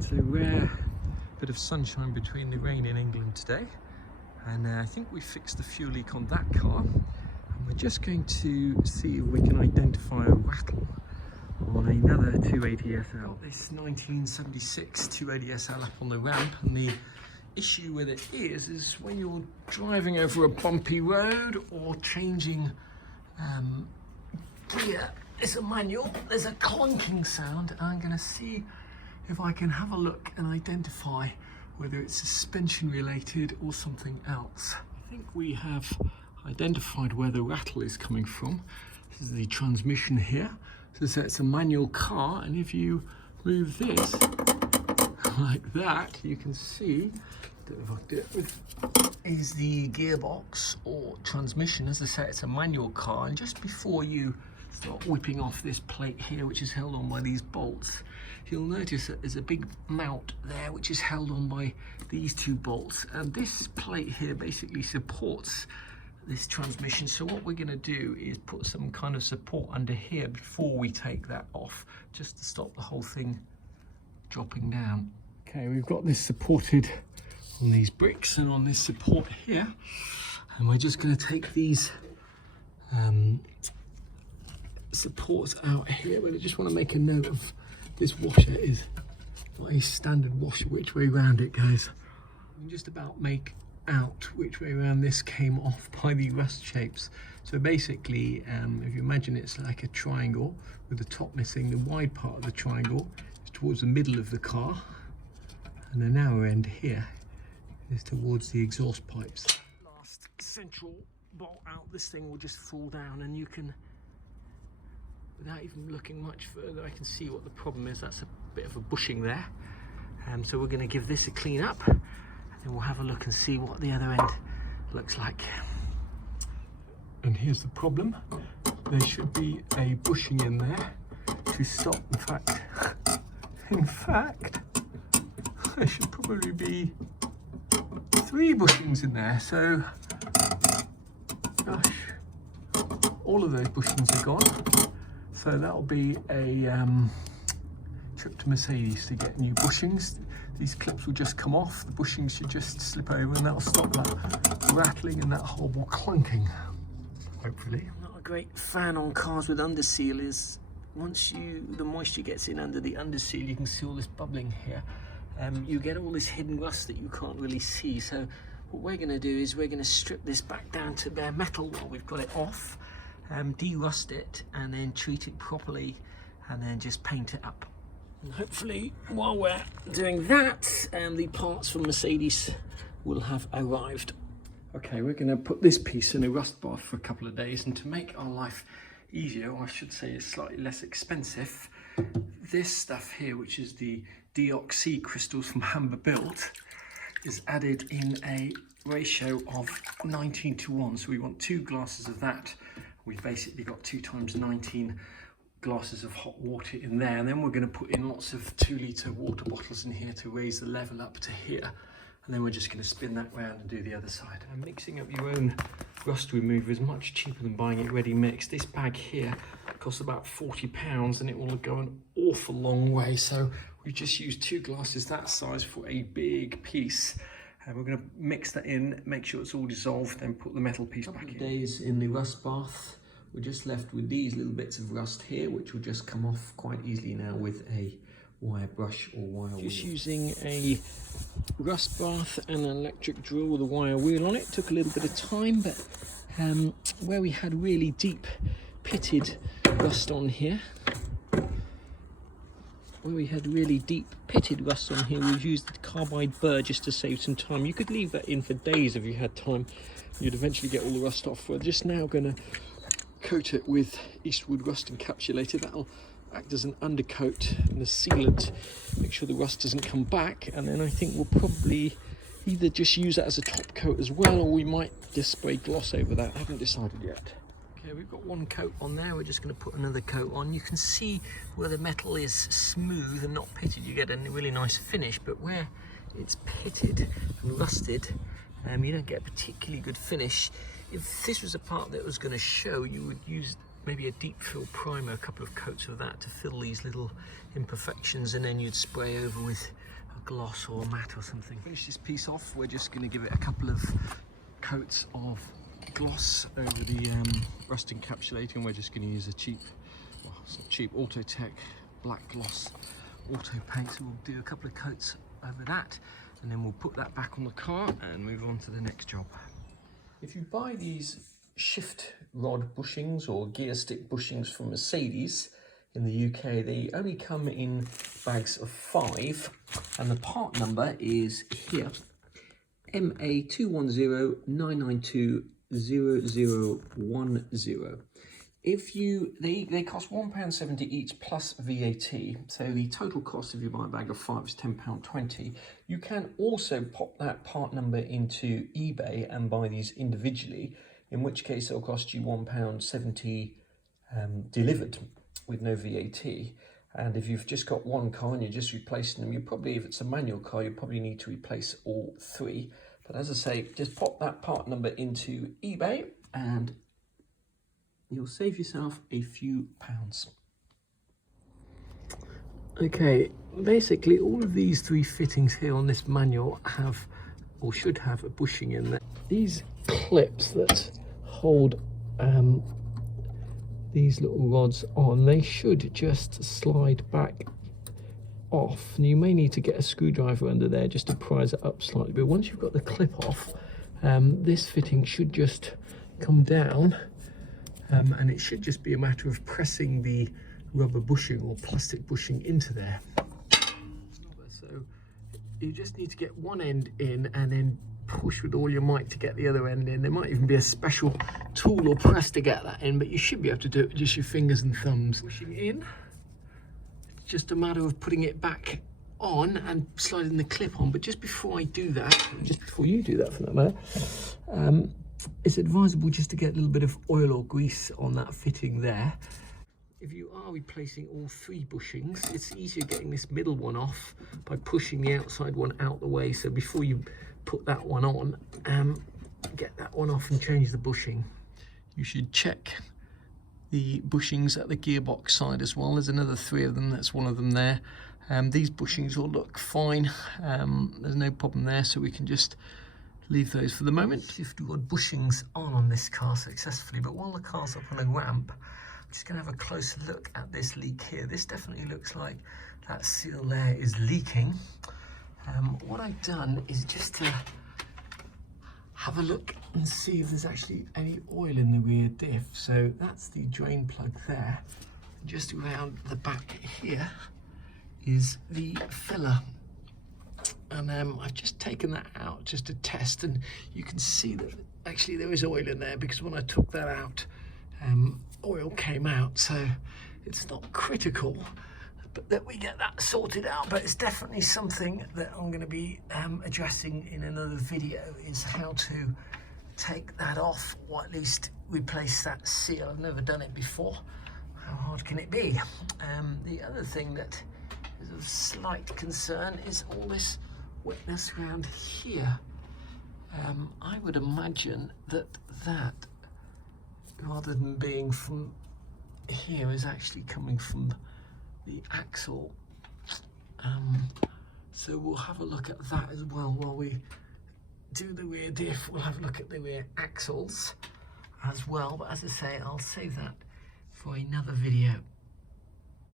It's a rare bit of sunshine between the rain in England today, and I think we fixed the fuel leak on that car, and we're just going to see if we can identify a rattle on another 280SL. This 1976 280SL up on the ramp, and the issue with it is when you're driving over a bumpy road or changing gear, it's a manual, there's a clunking sound, and I'm going to see if I can have a look and identify whether it's suspension related or something else. I think we have identified where the rattle is coming from. This is the transmission here. So it's a manual car, and if you move this like that, you can see is the gearbox or transmission. As I say, it's a manual car, and just before you start whipping off this plate here, which is held on by these bolts, you'll notice that there's a big mount there which is held on by these two bolts, and this plate here basically supports this transmission. So what we're going to do is put some kind of support under here before we take that off, just to stop the whole thing dropping down. Okay, we've got this supported on these bricks and on this support here, and we're just going to take these supports out here. But I just want to make a note of this washer is not a standard washer, which way round it goes. You can just about make out which way around this came off by the rust shapes. So basically, if you imagine it's like a triangle with the top missing, the wide part of the triangle is towards the middle of the car, and the narrow end here is towards the exhaust pipes. Last central bolt out, this thing will just fall down, and you can, without even looking much further, I can see what the problem is. That's a bit of a bushing there. So we're going to give this a clean up, and then we'll have a look and see what the other end looks like. And here's the problem. There should be a bushing in there to stop. In fact, there should probably be 3 bushings in there. So, gosh, all of those bushings are gone. So that'll be a trip to Mercedes to get new bushings. These clips will just come off, the bushings should just slip over, and that'll stop that rattling and that horrible clunking, hopefully. I'm not a great fan on cars with underseal. Is once the moisture gets in under the underseal, you can see all this bubbling here. You get all this hidden rust that you can't really see. So what we're going to do is we're going to strip this back down to bare metal while we've got it off, de-rust it, and then treat it properly, and then just paint it up. And hopefully while we're doing that, the parts from Mercedes will have arrived. Okay, we're going to put this piece in a rust bath for a couple of days, and to make our life easier, or I should say it's slightly less expensive, this stuff here, which is the deoxy crystals from Hamber Built, is added in a ratio of 19:1. So we want 2 glasses of that. We've basically got 2 times 19 glasses of hot water in there, and then we're going to put in lots of 2-litre water bottles in here to raise the level up to here, and then we're just going to spin that round and do the other side. And mixing up your own rust remover is much cheaper than buying it ready mixed. This bag here costs about £40, and it will go an awful long way. So we just used 2 glasses that size for a big piece, and we're going to mix that in, make sure it's all dissolved, then put the metal piece back in. Days in the rust bath, we're just left with these little bits of rust here, which will just come off quite easily now with a wire brush or wire wheel. Just using a rust bath and an electric drill with a wire wheel on it. Took a little bit of time, but where we had really deep pitted rust on here, we've used the carbide burr just to save some time. You could leave that in for days if you had time. You'd eventually get all the rust off. We're just now going to coat it with Eastwood Rust Encapsulator. That'll act as an undercoat and a sealant, make sure the rust doesn't come back, and then I think we'll probably either just use that as a top coat as well, or we might just spray gloss over that. I haven't decided yet. Okay, we've got 1 coat on there, we're just going to put another coat on. You can see where the metal is smooth and not pitted, you get a really nice finish, but where it's pitted and rusted, you don't get a particularly good finish. If this was a part that was going to show, you would use maybe a deep fill primer, a couple of coats of that to fill these little imperfections, and then you'd spray over with gloss or a matte or something. Finish this piece off, we're just going to give it a couple of coats of gloss over the rust encapsulator, and we're just going to use a cheap, well, it's not cheap, Autotech black gloss auto paint. So we'll do a couple of coats over that, and then we'll put that back on the car and move on to the next job. If you buy these shift rod bushings or gear stick bushings from Mercedes in the UK, they only come in bags of 5, and the part number is here, MA2009920010. If you, they cost £1.70 each plus VAT, so the total cost if you buy a bag of 5 is £10.20. You can also pop that part number into eBay and buy these individually, in which case it'll cost you £1.70 delivered with no VAT. And if you've just got one car and you're just replacing them, you probably, if it's a manual car, you probably need to replace all 3. But as I say, just pop that part number into eBay and you'll save yourself a few pounds. Okay, basically all of these 3 fittings here on this manual have, or should have, a bushing in there. These clips that hold these little rods on, they should just slide back off, and you may need to get a screwdriver under there just to prise it up slightly, but once you've got the clip off, this fitting should just come down, and it should just be a matter of pressing the rubber bushing or plastic bushing into there. So you just need to get one end in and then push with all your might to get the other end in. There might even be a special tool or press to get that in, but you should be able to do it with just your fingers and thumbs. Pushing in, it's just a matter of putting it back on and sliding the clip on. But just before I do that, just before you do that for that matter, it's advisable just to get a little bit of oil or grease on that fitting there. If you are replacing all 3 bushings, it's easier getting this middle one off by pushing the outside one out the way. So before you put that one on, get that one off and change the bushing. You should check the bushings at the gearbox side as well. There's another 3 of them, that's one of them there. These bushings all look fine, there's no problem there, so we can just leave those for the moment. We've got bushings on this car successfully, but while the car's up on a ramp, I'm just going to have a closer look at this leak here. This definitely looks like that seal there is leaking. What I've done is just to have a look and see if there's actually any oil in the rear diff. So that's the drain plug there. Just around the back here is the filler. And I've just taken that out just to test, and you can see that actually there is oil in there, because when I took that out, oil came out. So it's not critical, but that we get that sorted out. But it's definitely something that I'm going to be addressing in another video, is how to take that off, or at least replace that seal. I've never done it before. How hard can it be? The other thing that is of slight concern is all this wetness around here. I would imagine that rather than being from here, is actually coming from the axle. So we'll have a look at that as well while we do the rear diff. We'll have a look at the rear axles as well, but as I say, I'll save that for another video.